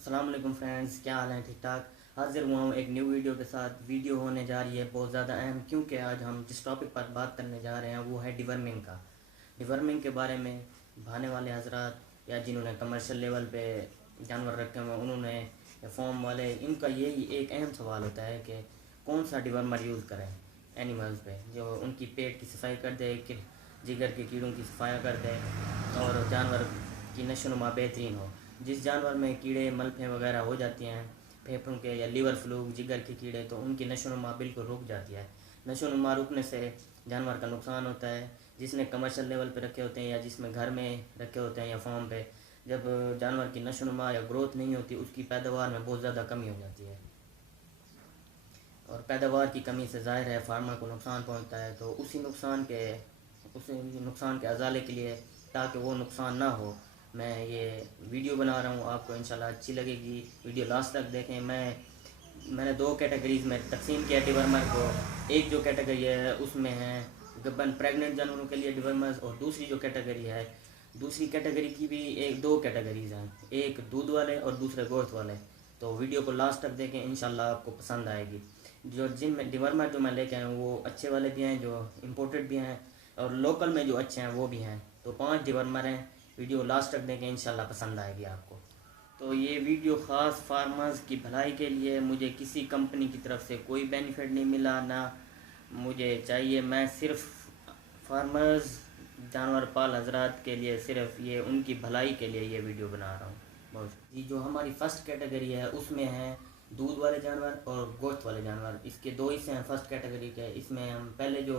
अस्सलाम वालेकुम फ्रेंड्स, क्या हाल है? ठीक ठाक। हाजिर हुआ हूँ एक न्यू वीडियो के साथ। वीडियो होने जा रही है बहुत ज़्यादा अहम, क्योंकि आज हम जिस टॉपिक पर बात करने जा रहे हैं वो है डिवर्मिंग का। डिवर्मिंग के बारे में भाने वाले हजरात या जिन्होंने कमर्शियल लेवल पे जानवर रखे हुए हैं उन्होंने, या फॉर्म वाले, इनका यही एक अहम सवाल होता है कि कौन सा डिवर्मर यूज़ करें एनिमल्स पे जो उनकी पेट की सफाई कर दे, कि जिगर के कीड़ों की सफाई कर दे और जानवर की नशोनुमा बेहतरीन हो। जिस जानवर में कीड़े मलफे वगैरह हो जाती हैं, फेफड़ों के या लीवर फ्लू, जिगर के कीड़े, तो उनकी नशोनुमा बिल्कुल रुक जाती है। नशोनुमा रुकने से जानवर का नुकसान होता है। जिसने कमर्शियल लेवल पे रखे होते हैं या जिसमें घर में रखे होते हैं या फार्म पे, जब जानवर की नशोनुमा या ग्रोथ नहीं होती, उसकी पैदावार में बहुत ज़्यादा कमी हो जाती है और पैदावार की कमी से ज़ाहिर है फार्मर को नुकसान पहुंचता है। तो उसी नुकसान के अजाले के लिए, ताकि वो नुकसान ना हो, मैं ये वीडियो बना रहा हूँ। आपको इंशाल्लाह अच्छी लगेगी, वीडियो लास्ट तक देखें। मैंने दो कैटेगरीज़ में तकसीम किया डिवर्मर को। एक जो कैटेगरी है उसमें है गब्बन प्रेग्नेंट जानवरों के लिए डिवर्मर्स, और दूसरी जो कैटेगरी है, दूसरी कैटेगरी की भी एक दो कैटेगरीज़ हैं, एक दूध वाले और दूसरे गोश्त वाले। तो वीडियो को लास्ट तक देखें, इंशाल्लाह आपको पसंद आएगी। जो जिन में डिवर्मर जो मैं लेके आया हूँ वो अच्छे वाले भी हैं, जो इम्पोर्टेड भी हैं, और लोकल में जो अच्छे हैं वो भी हैं। तो 5 डिवर्मर हैं। वीडियो लास्ट तक देखें, इंशाल्लाह पसंद आएगी आपको। तो ये वीडियो ख़ास फार्मर्स की भलाई के लिए, मुझे किसी कंपनी की तरफ से कोई बेनिफिट नहीं मिला, ना मुझे चाहिए। मैं सिर्फ फार्मर्स, जानवर पाल हजरात के लिए, सिर्फ ये उनकी भलाई के लिए ये वीडियो बना रहा हूँ। बहुत जी, जो हमारी फ़र्स्ट कैटेगरी है उसमें है दूध वाले जानवर और गोश्त वाले जानवर। इसके दो हिस्से हैं फर्स्ट कैटेगरी के। इसमें हम पहले जो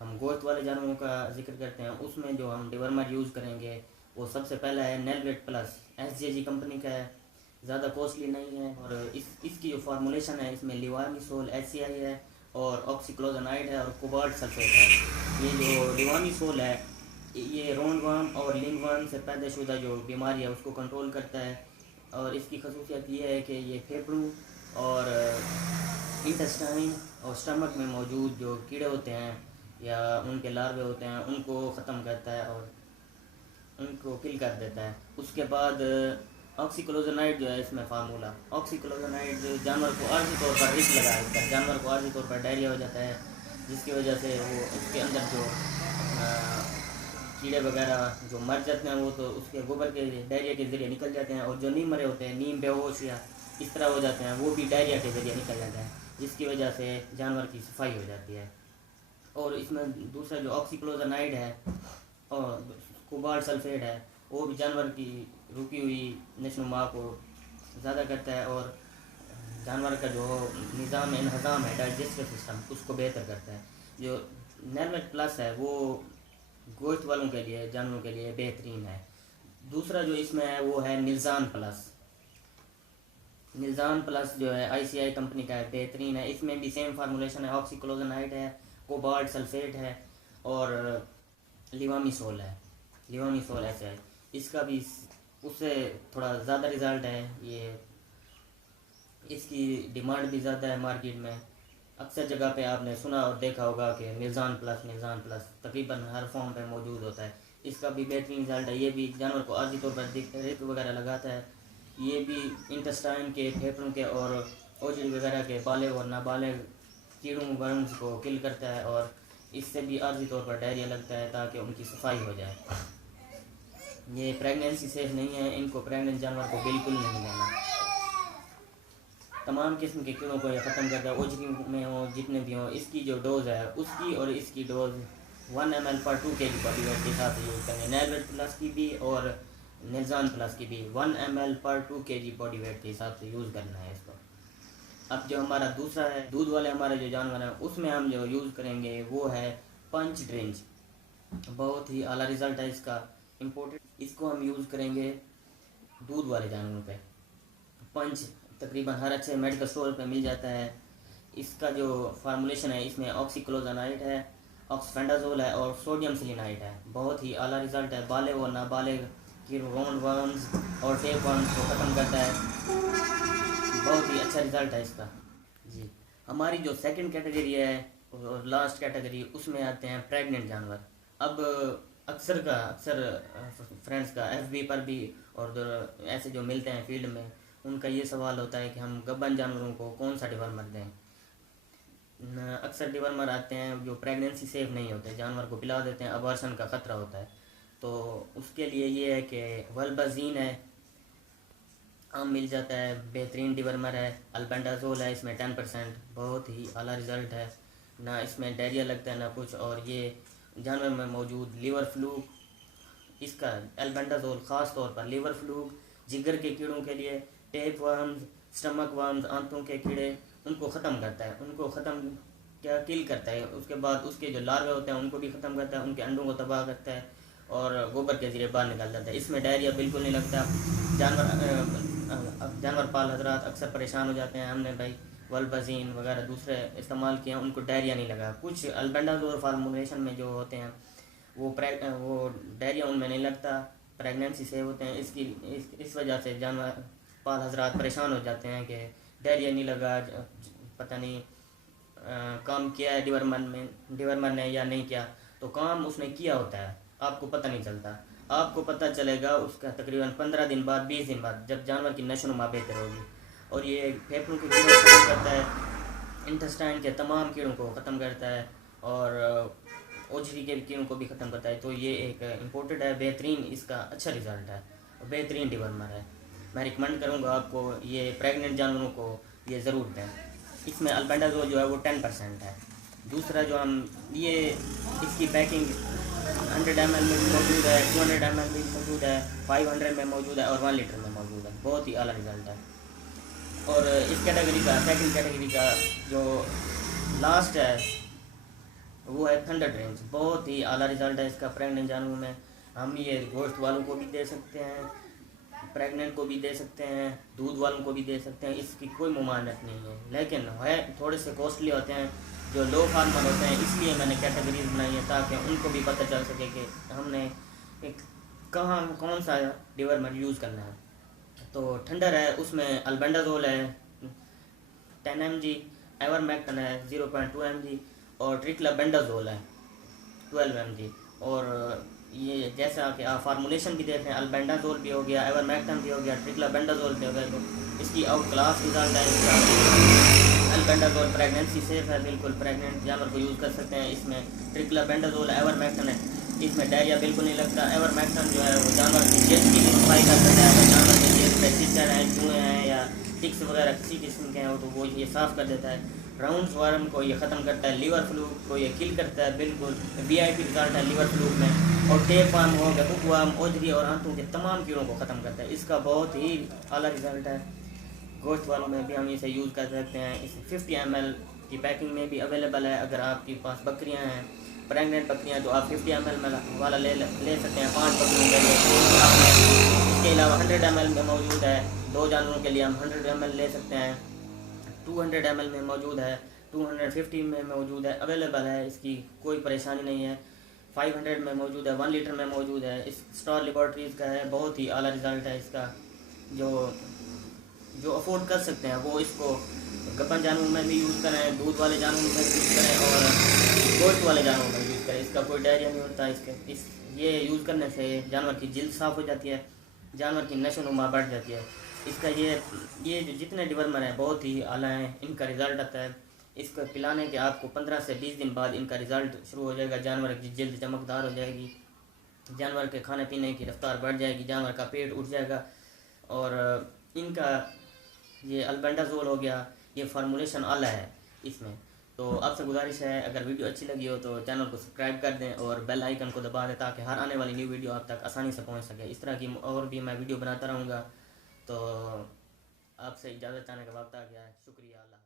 हम गोश्त वाले जानवरों का जिक्र करते हैं, उसमें जो हम डिवर्मर यूज़ करेंगे वो सबसे पहला है नेलवेट प्लस। SJG कंपनी का है, ज़्यादा कॉस्टली नहीं है, और इसकी जो फार्मूलेशन है इसमें लिवानिसोल HCI है और ऑक्सीक्लोजनाइड है और कोबाल्ट सल्फेट है। ये जो लिवानिसोल है ये रोंडवर्म और लिंगवर्म से पैदा जो बीमारी है उसको कंट्रोल करता है, और इसकी खसूसियत ये है कि ये फेफड़ों और इंटेस्टाइन और स्टमक में मौजूद जो कीड़े होते हैं या उनके लार्वे होते हैं उनको ख़त्म करता है और उनको किल कर देता है। उसके बाद ऑक्सीक्लोजनाइड जो है इसमें फार्मूला, ऑक्सीक्लोजनाइड जानवर को आर्जी तौर पर रिस्क लगा देता है। जानवर को आर्जी तौर पर डायरिया हो जाता है, जिसकी वजह से वो उसके अंदर जो कीड़े वगैरह जो मर जाते हैं वो तो उसके गोबर के डायरिया के ज़रिए निकल जाते हैं, और जो नहीं मरे होते हैं, नीम बेहोश या इस तरह हो जाते हैं, वो भी डायरिया के ज़रिए निकल जाते हैं, जिसकी वजह से जानवर की सफाई हो जाती है। और इसमें दूसरा जो ऑक्सीक्लोजनाइड है और कोबाल्ट सल्फेट है, वो भी जानवर की रुकी हुई नशोनुमा को ज़्यादा करता है और जानवर का जो निज़ाम इंहज़ाम है, डाइजेस्टिव सिस्टम, उसको बेहतर करता है। जो नेलवेट प्लस है वो गोश्त वालों के लिए, जानवरों के लिए बेहतरीन है। दूसरा जो इसमें है वो है निज़ान प्लस। निज़ान प्लस जो है ICI कंपनी का है, बेहतरीन है। इसमें भी सेम फार्मूलेशन है, ऑक्सीक्लोजनाइड है, कोबाल्ट सल्फेट है और लिवामिसोल है, लिवामिसोल ऐसे है। इसका भी उससे थोड़ा ज़्यादा रिज़ल्ट है। ये इसकी डिमांड भी ज़्यादा है मार्केट में। अक्सर जगह पे आपने सुना और देखा होगा कि निज़ान प्लस तकरीबन हर फॉर्म पे मौजूद होता है। इसका भी बेहतरीन रिज़ल्ट है। ये भी जानवर को आर्जी तौर पर रिक वगैरह लगाता है। ये भी इंटेस्टाइन के, फेफड़ों के और ओजरी वगैरह के बालेग और नाबालेग कीड़ों वर्म्स को किल करता है, और इससे भी आर्जी तौर पर डायरिया लगता है ताकि उनकी सफाई हो जाए। ये प्रेगनेंसी सेफ नहीं है, इनको प्रेगनेंट जानवर को बिल्कुल नहीं लेना। तमाम किस्म के कीड़ों को ये ख़त्म करता है, ओजरी में हो, जितने भी हों। इसकी जो डोज़ है उसकी और इसकी डोज़ 1 ml पर 2 kg बॉडी वेट के हिसाब से यूज़ करेंगे। नेलवेट प्लस की भी और निज़ान प्लस की भी 1 ml पर 2 kg बॉडी वेट के हिसाब से यूज़ करना है इसको। अब जो हमारा दूसरा है दूध वाले हमारे जो जानवर हैं, उसमें हम जो यूज़ करेंगे वो है पंच ड्रिंच। बहुत ही आला रिज़ल्ट है इसका, इम्पोर्टेड। इसको हम यूज़ करेंगे दूध वाले जानवरों पे। पंच तकरीबन हर अच्छे मेडिकल स्टोर पे मिल जाता है। इसका जो फार्मूलेशन है इसमें ऑक्सीक्लोजनाइड है, ऑक्सफेंडाजोल है और सोडियम सिलिनाइड है। बहुत ही आला रिज़ल्ट है। बाले और नाबालिग की राउंड वर्म्स और टेप वर्म्स को ख़त्म करता है। बहुत ही अच्छा रिज़ल्ट है इसका जी। हमारी जो सेकंड कैटेगरी है और लास्ट कैटेगरी, उसमें आते हैं प्रेग्नेंट जानवर। अब अक्सर फ्रेंड्स का FB पर भी और ऐसे जो मिलते हैं फील्ड में, उनका ये सवाल होता है कि हम गब्बन जानवरों को कौन सा डिवर्मर दें। अक्सर डिवर्मर आते हैं जो प्रेगनेंसी सेफ नहीं होते, जानवर को पिला देते हैं, अबॉर्शन का ख़तरा होता है। तो उसके लिए ये है कि वल्बाजीन है, आम मिल जाता है, बेहतरीन डिवर्मर है। अल्बेंडाजोल है, इसमें 10%, बहुत ही आला रिज़ल्ट है, ना इसमें डायरिया लगता है ना कुछ। और ये जानवर में मौजूद लीवर फ्लूक, इसका अल्बेंडाजोल ख़ास तौर पर लीवर फ्लूक, जिगर के कीड़ों के लिए, टेप वर्म्स, स्टमक वर्म्स, आंतों के कीड़े, उनको ख़त्म करता है, उनको ख़त्म क्या किल करता है। उसके बाद उसके जो लार्वे होते हैं उनको भी ख़त्म करता है, उनके अंडों को तबाह करता है और गोबर के ज़रिए बाहर निकाल जाता है। इसमें डायरिया बिल्कुल नहीं लगता। जानवर पाल हजरात अक्सर परेशान हो जाते हैं, हमने भाई वल्बाजीन वगैरह दूसरे इस्तेमाल किए, उनको डायरिया नहीं लगा। कुछ अल्बेंडाजोल फार्मूलेशन में जो होते हैं वो डायरिया उनमें नहीं लगता, प्रेगनेंसी से होते हैं। इस वजह से जानवर पाल हजरात परेशान हो जाते हैं कि डायरिया नहीं लगा, पता नहीं काम किया है डिवर्मर ने या नहीं किया। तो काम उसने किया होता है, आपको पता नहीं चलता। आपको पता चलेगा उसका तकरीबन 15 दिन बाद, 20 दिन बाद, जब जानवर की नशोनुमा बेहतर होगी। और ये फेफड़ों के कीड़ों को ख़त्म करता है, इंटेस्टाइन के तमाम कीड़ों को ख़त्म करता है और ओजरी के कीड़ों को भी ख़त्म करता है। तो ये एक इम्पोर्टेड है, बेहतरीन, इसका अच्छा रिज़ल्ट है, बेहतरीन डिवर्मर है। मैं रिकमेंड करूँगा आपको, ये प्रेग्नेंट जानवरों को ये ज़रूर दें। इसमें अल्बेंडाजोल जो है वो 10% है। दूसरा जो हम ये इसकी पैकिंग 100 ml में भी मौजूद है, 200 ml में भी मौजूद है, 500 में मौजूद है और 1 लीटर में मौजूद है। बहुत ही आला रिज़ल्ट है। और इस कैटेगरी का, सेकंड कैटेगरी का जो लास्ट है वो है थंडर ड्रिंक्स। बहुत ही आला रिज़ल्ट है इसका प्रेग्नेंट जानवरों में। हम ये गोश्त वालों को भी दे सकते हैं, प्रेग्नेंट को भी दे सकते हैं, दूध वालों को भी दे सकते हैं, इसकी कोई मुमानत नहीं है। लेकिन है थोड़े से कॉस्टली होते हैं जो लो फार्मर होते हैं, इसलिए मैंने कैटेगरीज बनाई है ताकि उनको भी पता चल सके कि हमने कहाँ कौन सा डिवर्मर यूज़ करना है। तो ठंडर है, उसमें अल्बेंडाजोल है 10 mg, एवरमेक्टन है 0.2 mg और ट्रिक्लाबेंडाजोल है 12 mg। और ये जैसा कि आप फार्मूलेशन भी देख रहे हैं, अल्बेंडाजोल भी हो गया, एवरमेक्टन भी हो गया, ट्रिक्लाबेंडाजोल भी हो गया। तो इसकी आउट क्लास रिजल्ट है इसका। अल्बेंडाजोल प्रेगनेंसी सेफ है, बिल्कुल प्रेग्नेंट जानवर को यूज़ कर सकते हैं। इसमें ट्रिक्लाबेंडाजोल एवरमेक्टन है, इसमें डायरिया बिल्कुल नहीं लगता। एवरमेक्टन जो है वो जानवर की जेल की सफाई कर सकता है। जानवर के जेल में चिचर हैं, चूहे हैं या टिक्स वगैरह किसी किस्म के हैं तो वो ये साफ़ कर देता है। राउंड वार्म को ये ख़त्म करता है, लीवर फ्लूक को ये किल करता है, बिल्कुल VIP रिजल्ट है लीवर फ्लूक में। और टेप वार्म हो गया, हुक वार्म, ओजरी और आंतों के तमाम कीड़ों को ख़त्म करता है। इसका बहुत ही आला रिजल्ट है। गोश्त वालों में भी हम इसे यूज़ कर सकते हैं। इस 50 ml की पैकिंग में भी अवेलेबल है। अगर आपके पास बकरियां हैं, प्रेग्नेंट बकरियां, तो आप 50 ml वाला ले सकते हैं 5 बकरियों के लिए। इसके अलावा 100 ml में मौजूद है, 2 जानवरों के लिए हम 100 ml ले सकते हैं। 200 ml में मौजूद है, 250 में मौजूद है, अवेलेबल है, इसकी कोई परेशानी नहीं है। 500 में मौजूद है, 1 लीटर में मौजूद है। इस स्टार लेबॉर्ट्रीज़ का है, बहुत ही आला रिज़ल्ट है इसका। जो अफोर्ड कर सकते हैं वो इसको गब्बन जानवरों में भी यूज़ करें, दूध वाले जानवरों में भी यूज़ करें और गोश्त वाले जानवरों में यूज़ करें। इसका कोई डायरिया नहीं होता। ये यूज़ करने से जानवर की जिल्द साफ़ हो जाती है, जानवर की नशोनुमा बढ़ जाती है। इसका ये जो जितने डिवर्मर हैं बहुत ही आला हैं, इनका रिज़ल्ट आता है। इसको पिलाने के आपको 15 से 20 दिन बाद इनका रिज़ल्ट शुरू हो जाएगा। जानवर की जल्द चमकदार हो जाएगी, जानवर के खाने पीने की रफ्तार बढ़ जाएगी, जानवर का पेट उठ जाएगा। और इनका ये अल्बेंडाजोल हो गया, ये फार्मूलेशन आला है इसमें। तो आपसे गुजारिश है, अगर वीडियो अच्छी लगी हो तो चैनल को सब्सक्राइब कर दें और बेल आइकन को दबा दें ताकि हर आने वाली न्यू वीडियो आप तक आसानी से पहुंच सके। इस तरह की और भी मैं वीडियो बनाता रहूँगा। तो आपसे इजाज़त चाहने का वक्त आ गया है। शुक्रिया। अल्लाह।